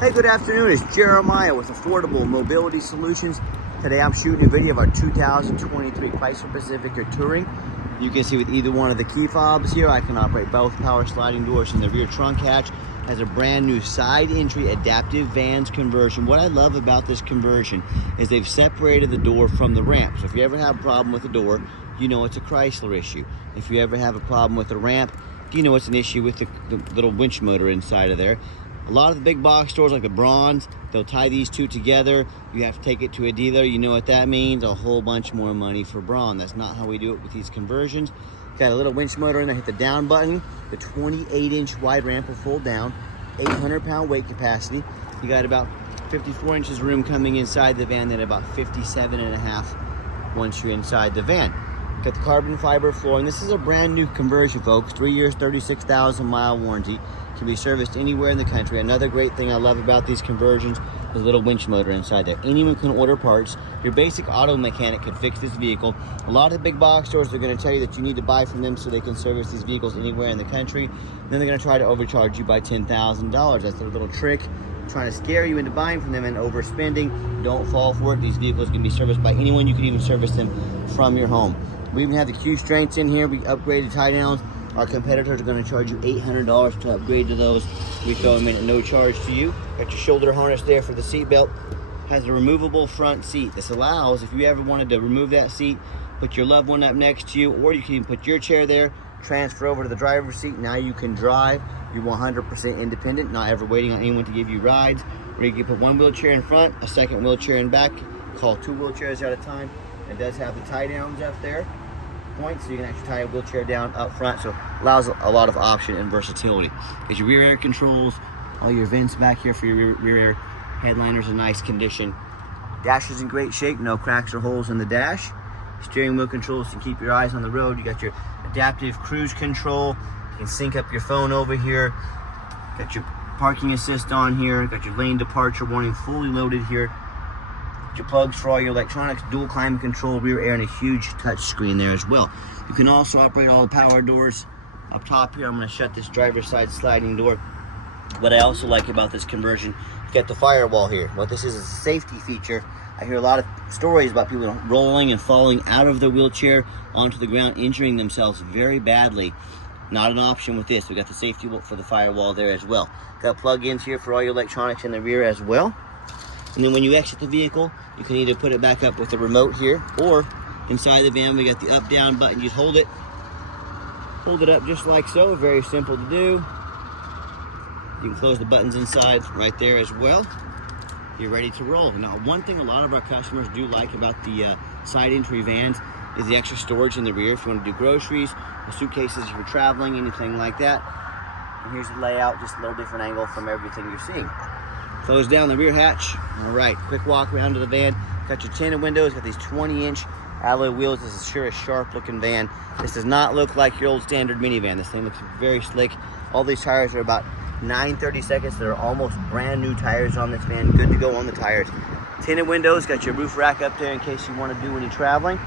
Hey, good afternoon. It's Jeremiah with Affordable Mobility Solutions. Today I'm shooting a video of our 2023 Chrysler Pacifica Touring. You can see with either one of the key fobs here, I can operate both power sliding doors, and the rear trunk hatch has a brand new side entry adaptive vans conversion. What I love about this conversion is they've separated the door from the ramp. So if you ever have a problem with the door, you know it's a Chrysler issue. If you ever have a problem with the ramp, you know it's an issue with the little winch motor inside of there. A lot of the big box stores like the Bronze, they'll tie these two together. You have to take it to a dealer. You know what that means? A whole bunch more money for brawn. That's not how we do it with these conversions. Got a little winch motor in there. Hit the down button. The 28-inch wide ramp will fold down. 800-pound weight capacity. You got about 54 inches room coming inside the van, then about 57.5 once you're inside the van. Got the carbon fiber flooring. This is a brand new conversion, folks. 3 years, 36,000 mile warranty. Can be serviced anywhere in the country. Another great thing I love about these conversions is a little winch motor inside there. Anyone can order parts. Your basic auto mechanic could fix this vehicle. A lot of the big box stores are going to tell you that you need to buy from them so they can service these vehicles anywhere in the country. And then they're going to try to overcharge you by $10,000. That's their little trick, trying to scare you into buying from them and overspending. Don't fall for it. These vehicles can be serviced by anyone. You can even service them from your home. We even have the Q strengths in here. We upgraded tie downs. Our competitors are going to charge you $800 to upgrade to those. We throw them in at no charge to you. Got your shoulder harness there for the seat belt. Has a removable front seat. This allows, if you ever wanted to remove that seat, put your loved one up next to you, or you can even put your chair there, transfer over to the driver's seat. Now you can drive. You're 100% independent, not ever waiting on anyone to give you rides. Or you can put one wheelchair in front, a second wheelchair in back. Call 2 wheelchairs at a time. It does have the tie downs up there. So you can actually tie a wheelchair down up front, so allows a lot of option and versatility. Get your rear air controls, all your vents back here for your rear air headliners in nice condition. Dash is in great shape, no cracks or holes in the dash. Steering wheel controls to keep your eyes on the road. You got your adaptive cruise control. You can sync up your phone over here. Got your parking assist on here. Got your lane departure warning fully loaded here. Your plugs for all your electronics, dual climate control, rear air, and a huge touch screen there as well. You can also operate all the power doors. Up top here, I'm going to shut this driver's side sliding door. What I also like about this conversion, you got the firewall here. What this is a safety feature. I hear a lot of stories about people rolling and falling out of their wheelchair onto the ground, injuring themselves very badly. Not an option with this. We got the safety for the firewall there as well. Got plug-ins here for all your electronics in the rear as well. And then when you exit the vehicle, you can either put it back up with the remote here, or inside the van we got the up-down button. You hold it up just like so. Very simple to do. You can close the buttons inside right there as well. You're ready to roll. Now, one thing a lot of our customers do like about the side entry vans is the extra storage in the rear. If you want to do groceries, or suitcases if you're traveling, anything like that. And here's the layout, just a little different angle from everything you're seeing. Close down the rear hatch. All right, quick walk around to the van. Got your tinted windows, got these 20-inch alloy wheels. This is sure a sharp-looking van. This does not look like your old standard minivan. This thing looks very slick. All these tires are about 9/32. They're almost brand new tires on this van. Good to go on the tires. Tinted windows, got your roof rack up there in case you want to do any traveling.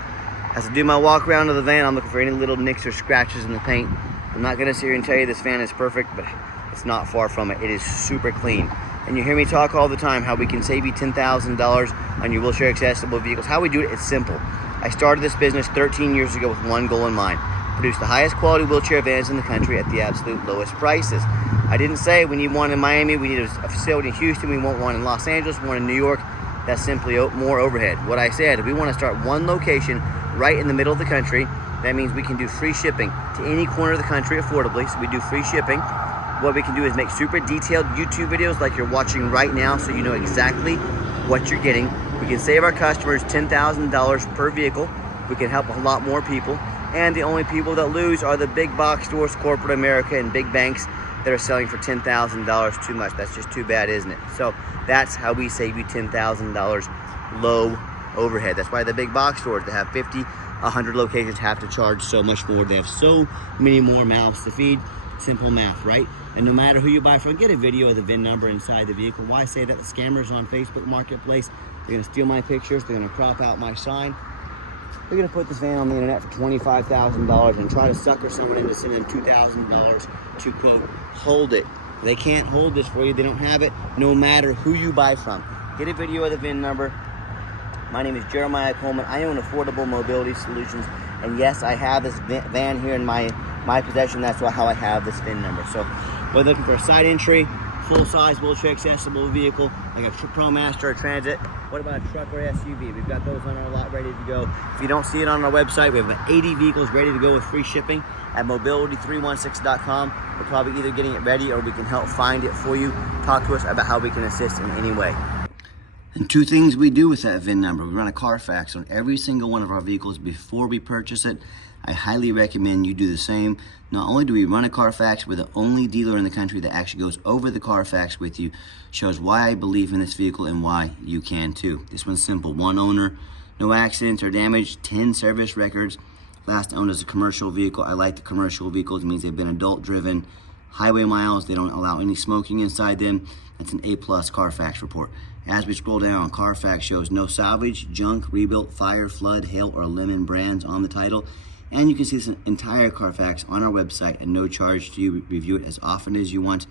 As I do my walk around to the van, I'm looking for any little nicks or scratches in the paint. I'm not going to sit here and tell you this van is perfect, but it's not far from it. It is super clean. And you hear me talk all the time how we can save you $10,000 on your wheelchair accessible vehicles. How we do it, it's simple. I started this business 13 years ago with one goal in mind: produce the highest quality wheelchair vans in the country at the absolute lowest prices. I didn't say we need one in Miami, we need a facility in Houston, we want one in Los Angeles, one in New York. That's simply more overhead. What I said, we want to start one location right in the middle of the country. That means we can do free shipping to any corner of the country affordably, so we do free shipping. What we can do is make super detailed YouTube videos like you're watching right now, so you know exactly what you're getting. We can save our customers $10,000 per vehicle. We can help a lot more people. And the only people that lose are the big box stores, corporate America, and big banks that are selling for $10,000 too much. That's just too bad, isn't it? So that's how we save you $10,000 low overhead. That's why the big box stores that have 50, 100 locations have to charge so much more. They have so many more mouths to feed. Simple math, right? And no matter who you buy from, get a video of the VIN number inside the vehicle. Why say that? The scammers on Facebook Marketplace, they're gonna steal my pictures, they're gonna crop out my sign. They're gonna put this van on the internet for $25,000 and try to sucker someone into sending $2,000 to, quote, hold it They can't hold this for you. They don't have it, no matter who you buy from. Get a video of the VIN number. My name is Jeremiah Coleman. I own Affordable Mobility Solutions. And yes, I have this van here in my possession. That's how I have this VIN number. So whether looking for a side entry, full-size, wheelchair accessible vehicle, like a ProMaster or Transit, what about a truck or SUV? We've got those on our lot ready to go. If you don't see it on our website, we have 80 vehicles ready to go with free shipping at mobility316.com. We're probably either getting it ready or we can help find it for you. Talk to us about how we can assist in any way. And two things we do with that VIN number. We run a Carfax on every single one of our vehicles before we purchase it. I highly recommend you do the same. Not only do we run a Carfax, we're the only dealer in the country that actually goes over the Carfax with you. Shows why I believe in this vehicle and why you can too. This one's simple. 1 owner, no accidents or damage, 10 service records. Last owned as a commercial vehicle. I like the commercial vehicles. It means they've been adult driven. Highway miles, they don't allow any smoking inside them. That's an A+ Carfax report. As we scroll down, Carfax shows no salvage, junk, rebuilt, fire, flood, hail, or lemon brands on the title. And you can see this entire Carfax on our website at no charge to you. Review it as often as you want.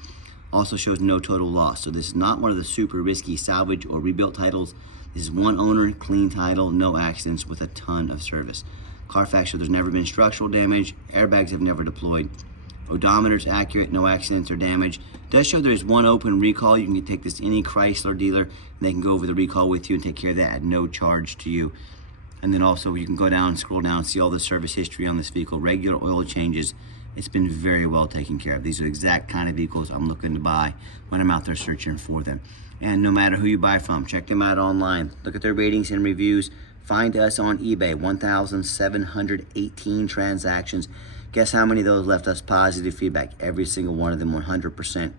Also shows no total loss. So this is not one of the super risky salvage or rebuilt titles. This is 1 owner, clean title, no accidents with a ton of service. Carfax shows there's never been structural damage. Airbags have never deployed. Odometer's accurate, no accidents or damage. Does show there's 1 open recall. You can take this to any Chrysler dealer and they can go over the recall with you and take care of that at no charge to you. And then also you can go down, scroll down, and see all the service history on this vehicle. Regular oil changes. It's been very well taken care of. These are the exact kind of vehicles I'm looking to buy when I'm out there searching for them. And no matter who you buy from, check them out online. Look at their ratings and reviews. Find us on eBay, 1,718 transactions. Guess how many of those left us positive feedback? Every single one of them, 100%.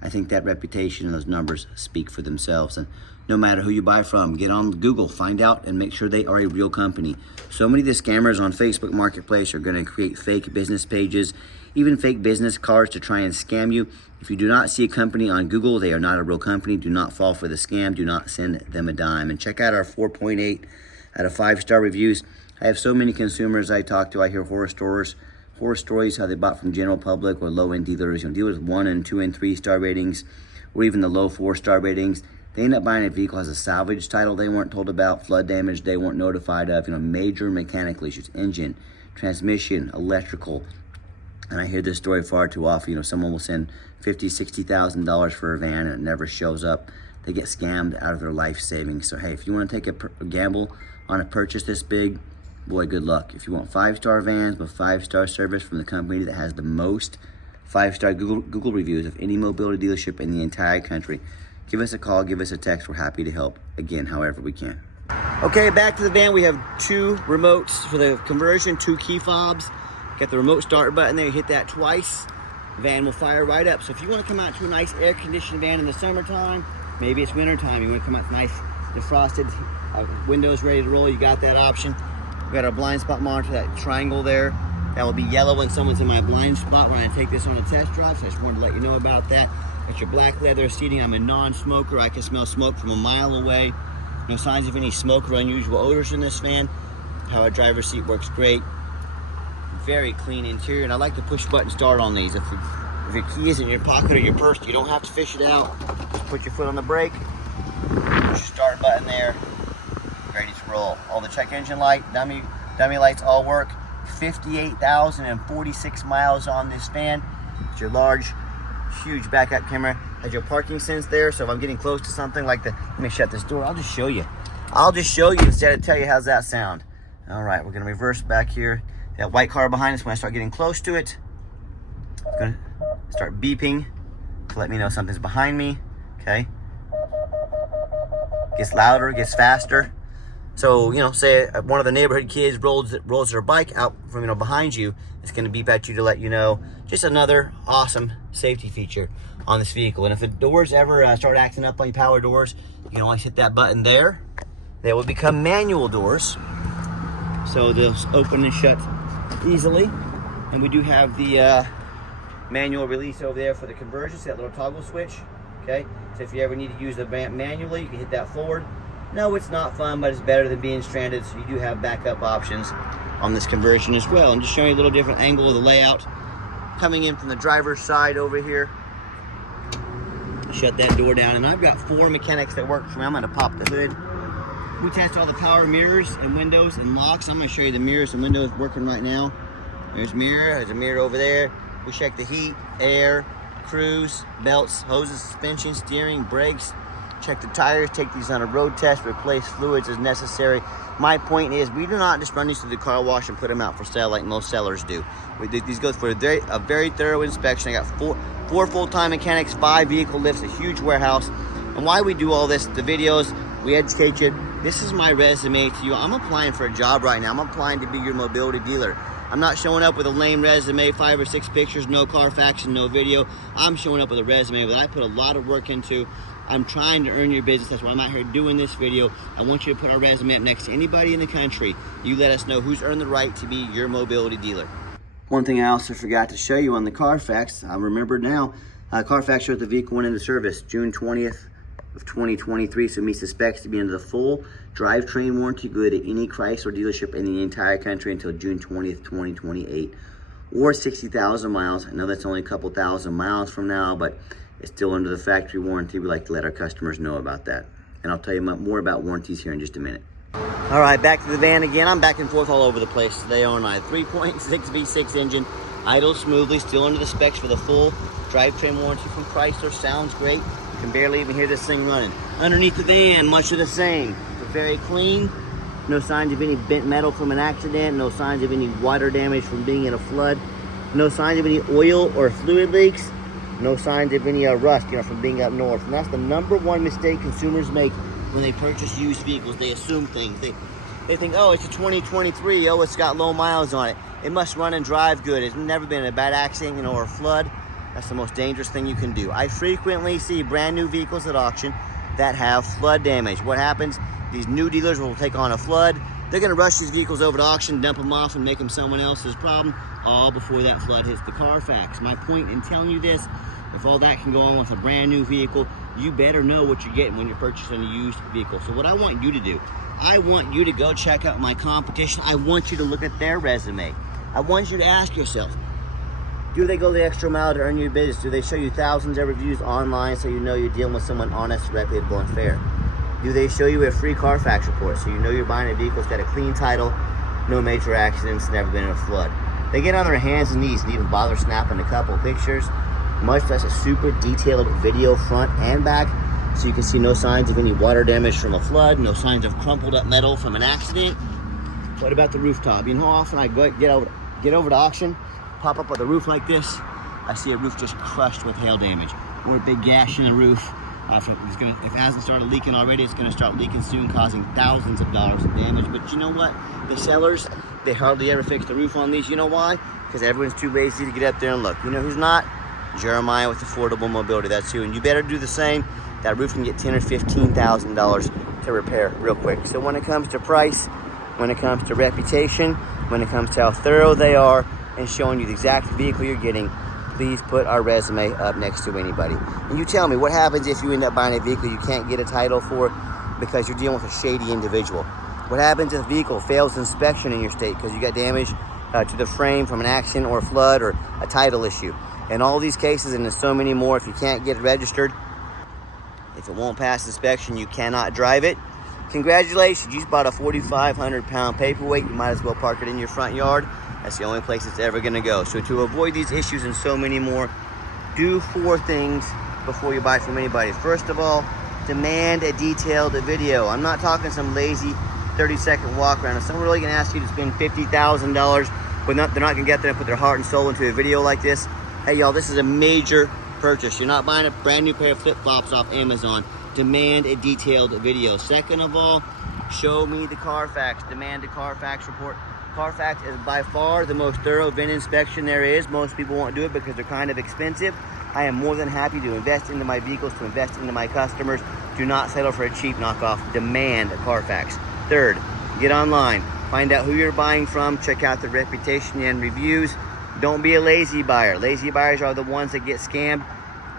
I think that reputation and those numbers speak for themselves. And no matter who you buy from, get on Google, find out, and make sure they are a real company. So many of the scammers on Facebook Marketplace are going to create fake business pages, even fake business cards to try and scam you. If you do not see a company on Google, they are not a real company. Do not fall for the scam. Do not send them a dime. And check out our 4.8 out of 5-star reviews. I have so many consumers I talk to. I hear horror stories how they bought from general public or low-end dealers. Dealers with 1 and 2 and 3-star ratings, or even the low 4-star ratings. They end up buying a vehicle has a salvage title they weren't told about, flood damage they weren't notified of, major mechanical issues, engine, transmission, electrical. And I hear this story far too often. Someone will send $50,000, $60,000 for a van and it never shows up. They get scammed out of their life savings. So hey, if you want to take a gamble on a purchase this big, boy, good luck. If you want 5-star vans with 5-star service from the company that has the most 5-star Google reviews of any mobility dealership in the entire country, give us a call, give us a text. We're happy to help, again, however we can. Okay, back to the van. We have 2 remotes for the conversion, 2 key fobs. Got the remote start button there. You hit that twice, the van will fire right up. So if you want to come out to a nice air-conditioned van in the summertime, maybe it's wintertime, you want to come out to nice defrosted, windows ready to roll, you got that option. We got our blind spot monitor, that triangle there. That will be yellow when someone's in my blind spot when I take this on a test drive. So I just wanted to let you know about that. Got your black leather seating. I'm a non-smoker. I can smell smoke from a mile away. No signs of any smoke or unusual odors in this van. Power driver's seat works great. Very clean interior. And I like the push button start on these. If your key is in your pocket or your purse, you don't have to fish it out. Just put your foot on the brake. Push your start button there. Ready to roll. All the check engine light, dummy lights all work. 58,046 miles on this van. It's your large, huge backup camera. Has your parking sense there, so if I'm getting close to something like let me shut this door. I'll just show you instead of tell you. How's that sound? All right, we're gonna reverse back here. That white car behind us, when I start getting close to it, it's gonna start beeping to let me know something's behind me. Okay. Gets louder, gets faster. So, say one of the neighborhood kids rolls their bike out from, behind you, it's going to beep at you to let you know. Just another awesome safety feature on this vehicle. And if the doors ever start acting up on your power doors, you can always hit that button there. They will become manual doors. So they'll open and shut easily. And we do have the manual release over there for the conversion, so that little toggle switch. Okay, so if you ever need to use the van manually, you can hit that forward. No, it's not fun, but it's better than being stranded, so you do have backup options on this conversion as well. I'm just showing you a little different angle of the layout. Coming in from the driver's side over here, Shut that door down, and I've got 4 mechanics that work for me. I'm gonna pop the hood. We test all the power mirrors and windows and locks. I'm gonna show you the mirrors and windows working right now. There's a mirror over there. We check the heat, air, cruise, belts, hoses, suspension, steering, brakes. Check the tires, take these on a road test, replace fluids as necessary. My point is, we do not just run these through the car wash and put them out for sale like most sellers do. These go for a very thorough inspection. I got four full-time mechanics, 5 vehicle lifts, a huge warehouse. And why we do all this, the videos, we educate you. This is my resume to you. I'm applying for a job right now. I'm applying to be your mobility dealer. I'm not showing up with a lame resume, 5 or 6 pictures, no Carfax and no video. I'm showing up with a resume that I put a lot of work into. I'm trying to earn your business. That's why I'm out here doing this video. I want you to put our resume up next to anybody in the country. You let us know who's earned the right to be your mobility dealer. One thing I also forgot to show you on the Carfax, I remember now, Carfax showed the vehicle went into service June 20th of 2023, so it meets the specs to be under the full drivetrain warranty good at any Chrysler dealership in the entire country until June 20th, 2028, or 60,000 miles. I know that's only a couple thousand miles from now, but it's still under the factory warranty. We like to let our customers know about that. And I'll tell you more about warranties here in just a minute. All right, back to the van again. I'm back and forth all over the place today on my 3.6 V6 engine, idles smoothly, still under the specs for the full drivetrain warranty from Chrysler. Sounds great. You can barely even hear this thing running. Underneath the van, much of the same. It's very clean. No signs of any bent metal from an accident. No signs of any water damage from being in a flood. No signs of any oil or fluid leaks. No signs of any rust, from being up north. And that's the #1 mistake consumers make when they purchase used vehicles. They assume things. They think, oh, it's a 2023. Oh, it's got low miles on it. It must run and drive good. It's never been in a bad accident, or a flood. That's the most dangerous thing you can do. I frequently see brand new vehicles at auction that have flood damage. What happens? These new dealers will take on a flood. They're gonna rush these vehicles over to auction, dump them off, and make them someone else's problem, all before that flood hits the Carfax. My point in telling you this, if all that can go on with a brand new vehicle, you better know what you're getting when you're purchasing a used vehicle. So what I want you to do, I want you to go check out my competition. I want you to look at their resume. I want you to ask yourself, do they go the extra mile to earn your business? Do they show you thousands of reviews online so you know you're dealing with someone honest, reputable, and fair? Do they show you a free Carfax report so you know you're buying a vehicle that's got a clean title, no major accidents, never been in a flood? They get on their hands and knees and even bother snapping a couple pictures, much less a super detailed video front and back, so you can see no signs of any water damage from a flood, no signs of crumpled up metal from an accident. What about the rooftop? You know how often I get over to auction, pop up with a roof like this, I see a roof just crushed with hail damage, or a big gash in the roof. If it hasn't started leaking already, it's gonna start leaking soon, causing thousands of dollars of damage. But you know what? The sellers, they hardly ever fix the roof on these. You know why? Because everyone's too lazy to get up there and look. You know who's not? Jeremiah with Affordable Mobility. That's who. And you better do the same. That roof can get $10,000 or $15,000 to repair real quick. So when it comes to price, when it comes to reputation, when it comes to how thorough they are and showing you the exact vehicle you're getting, please put our resume up next to anybody. And you tell me, what happens if you end up buying a vehicle you can't get a title for because you're dealing with a shady individual? What happens if a vehicle fails inspection in your state because you got damage to the frame from an accident or a flood or a title issue? In all these cases, and there's so many more, if you can't get it registered, if it won't pass inspection, you cannot drive it. Congratulations, you just bought a 4,500-pound paperweight. You might as well park it in your front yard. That's the only place it's ever gonna go. So to avoid these issues and so many more, do 4 things before you buy from anybody. First of all, demand a detailed video. I'm not talking some lazy 30-second walk around. If someone really gonna ask you to spend $50,000, but they're not gonna get there and put their heart and soul into a video like this, hey y'all, this is a major purchase. You're not buying a brand new pair of flip-flops off Amazon. Demand a detailed video. Second of all, show me the Carfax. Demand a Carfax report. Carfax is by far the most thorough VIN inspection there is. Most people won't do it because they're kind of expensive. I am more than happy to invest into my vehicles, to invest into my customers. Do not settle for a cheap knockoff. Demand a Carfax. Third, get online. Find out who you're buying from. Check out the reputation and reviews. Don't be a lazy buyer. Lazy buyers are the ones that get scammed.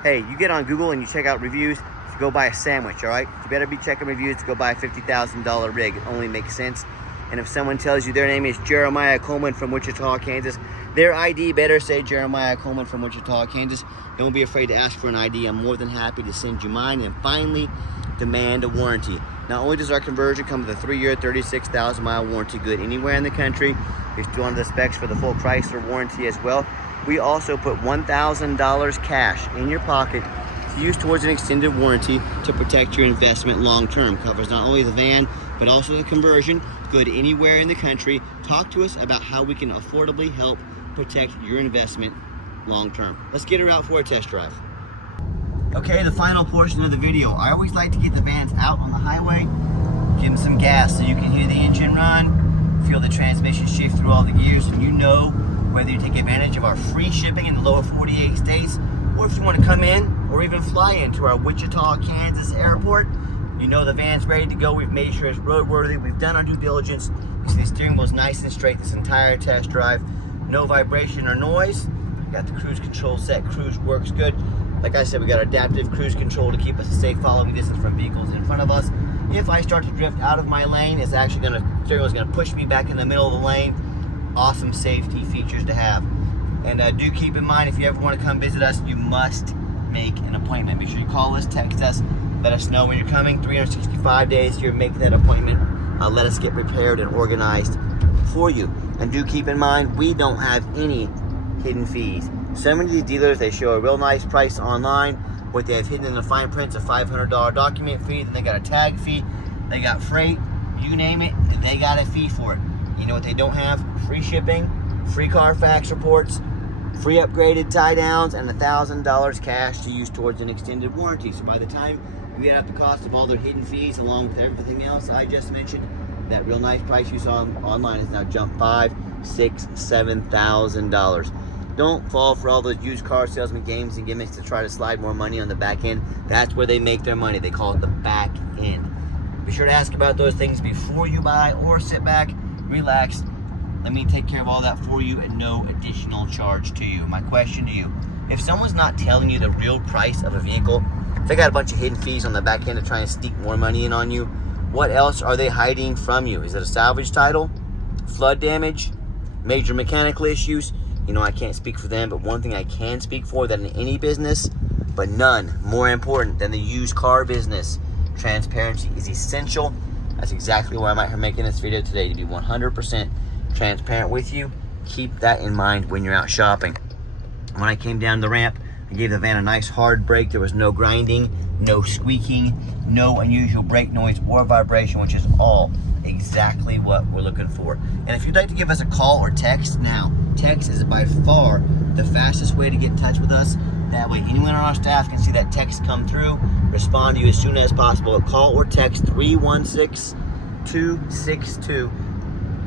Hey, you get on Google and you check out reviews to go buy a sandwich, all right? You better be checking reviews to go buy a $50,000 rig. It only makes sense. And if someone tells you their name is Jeremiah Coleman from Wichita, Kansas, Their ID better say Jeremiah Coleman from Wichita, Kansas. Don't be afraid to ask for an ID. I'm more than happy to send you mine. And finally, demand a warranty. Not only does our conversion come with a 3-year, 36,000-mile warranty, good anywhere in the country. It's still under the specs for the full Chrysler warranty as well. We also put $1,000 cash in your pocket to use towards an extended warranty to protect your investment long term. Covers not only the van, but also the conversion, good anywhere in the country. Talk to us about how we can affordably help protect your investment long term. Let's get her out for a test drive. Okay, the final portion of the video. I always like to get the vans out on the highway, give them some gas so you can hear the engine run, feel the transmission shift through all the gears, and you know whether you take advantage of our free shipping in the lower 48 states, or if you want to come in or even fly into our Wichita, Kansas airport, you know the van's ready to go. We've made sure it's roadworthy. We've done our due diligence. You see the steering wheel's nice and straight this entire test drive. No vibration or noise. Got the cruise control set. Cruise works good. Like I said, we got adaptive cruise control to keep us a safe following distance from vehicles in front of us. If I start to drift out of my lane, it's actually steering wheel's gonna push me back in the middle of the lane. Awesome safety features to have. And do keep in mind, if you ever want to come visit us, you must make an appointment. Make sure you call us, text us, let us know when you're coming. 365 days here, make that appointment. Let us get prepared and organized for you. And do keep in mind, we don't have any hidden fees. So many of these dealers, they show a real nice price online. What they have hidden in the fine print's a $500 document fee. Then they got a tag fee. They got freight. You name it, they got a fee for it. You know what they don't have? Free shipping, free Carfax reports, free upgraded tie downs, and $1,000 cash to use towards an extended warranty. So by the time you get out the cost of all their hidden fees along with everything else I just mentioned, that real nice price you saw online has now jumped $5,000, $6,000, $7,000. Don't fall for all those used car salesman games and gimmicks to try to slide more money on the back end. That's where they make their money. They call it the back end. Be sure to ask about those things before you buy, or sit back, relax, let me take care of all that for you at no additional charge to you. My question to you, if someone's not telling you the real price of a vehicle, if they got a bunch of hidden fees on the back end to try and sneak more money in on you, what else are they hiding from you? Is it a salvage title, flood damage, major mechanical issues? You know, I can't speak for them, but one thing I can speak for, that in any business, but none more important than the used car business, transparency is essential. That's exactly why I'm out here making this video today, to be 100% transparent with you. Keep that in mind when you're out shopping. When I came down the ramp, I gave the van a nice hard brake. There was no grinding, no squeaking, no unusual brake noise or vibration, which is all exactly what we're looking for. And if you'd like to give us a call or text now, text is by far the fastest way to get in touch with us. That way anyone on our staff can see that text come through, respond to you as soon as possible. Call or text 316-262.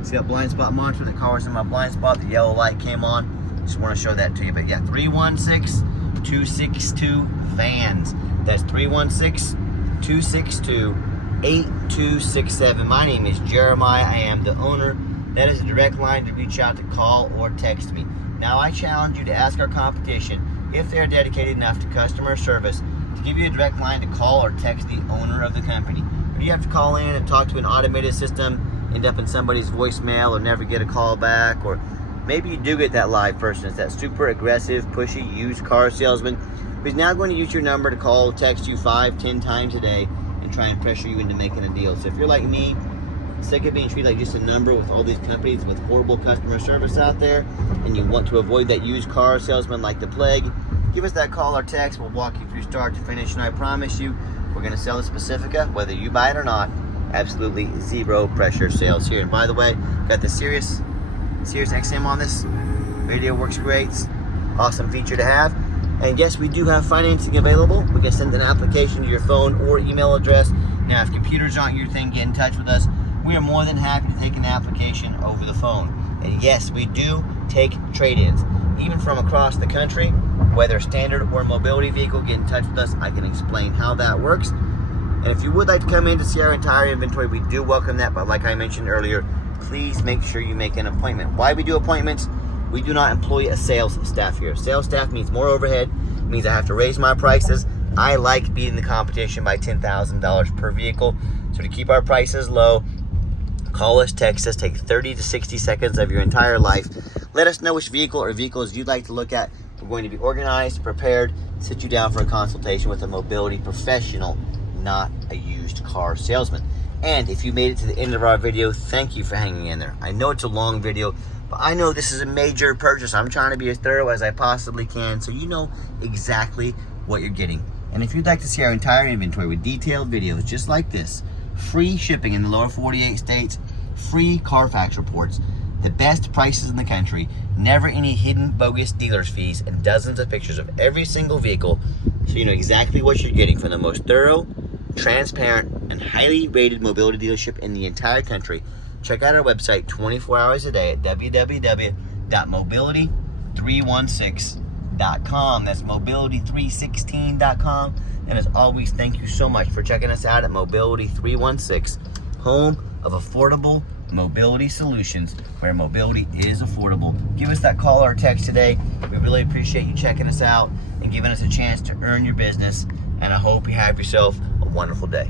See that blind spot monitor? The car's in my blind spot. The yellow light came on. Just want to show that to you. But yeah, 316-262-VANS. That's 316-262-8267. My name is Jeremiah. I am the owner. That is a direct line to reach out, to call or text me. Now I challenge you to ask our competition, if they're dedicated enough to customer service, to give you a direct line to call or text the owner of the company. But you have to call in and talk to an automated system, end up in somebody's voicemail or never get a call back, or maybe you do get that live person. It's that super aggressive, pushy, used car salesman who's now going to use your number to call, text you 5-10 times a day and try and pressure you into making a deal. So if you're like me, sick of being treated like just a number with all these companies with horrible customer service out there, and you want to avoid that used car salesman like the plague, give us that call or text. We'll walk you through start to finish, and I promise you, we're going to sell the Pacifica, whether you buy it or not. Absolutely zero pressure sales here. And by the way, got the Sirius XM on this. Radio works great. Awesome feature to have. And yes, we do have financing available. We can send an application to your phone or email address. Now, if computers aren't your thing, get in touch with us. We are more than happy to take an application over the phone. And yes, we do take trade-ins, even from across the country, whether standard or mobility vehicle. Get in touch with us. I can explain how that works. And if you would like to come in to see our entire inventory, we do welcome that. But like I mentioned earlier, please make sure you make an appointment. Why we do appointments? We do not employ a sales staff here. Sales staff means more overhead, means I have to raise my prices. I like beating the competition by $10,000 per vehicle. So to keep our prices low, Call us, text us, take 30 to 60 seconds of your entire life. Let us know which vehicle or vehicles you'd like to look at. We're going to be organized, prepared, sit you down for a consultation with a mobility professional, not a used car salesman. And if you made it to the end of our video, thank you for hanging in there. I know it's a long video, but I know this is a major purchase. I'm trying to be as thorough as I possibly can so you know exactly what you're getting. And if you'd like to see our entire inventory with detailed videos just like this, free shipping in the lower 48 states, free Carfax reports, the best prices in the country, never any hidden bogus dealer's fees, and dozens of pictures of every single vehicle so you know exactly what you're getting from the most thorough, transparent, and highly rated mobility dealership in the entire country. Check out our website 24 hours a day at www.mobility316.com. That's mobility316.com. And as always, thank you so much for checking us out at Mobility 316, home of affordable mobility solutions, where mobility is affordable. Give us that call or text today. We really appreciate you checking us out and giving us a chance to earn your business. And I hope you have yourself a wonderful day.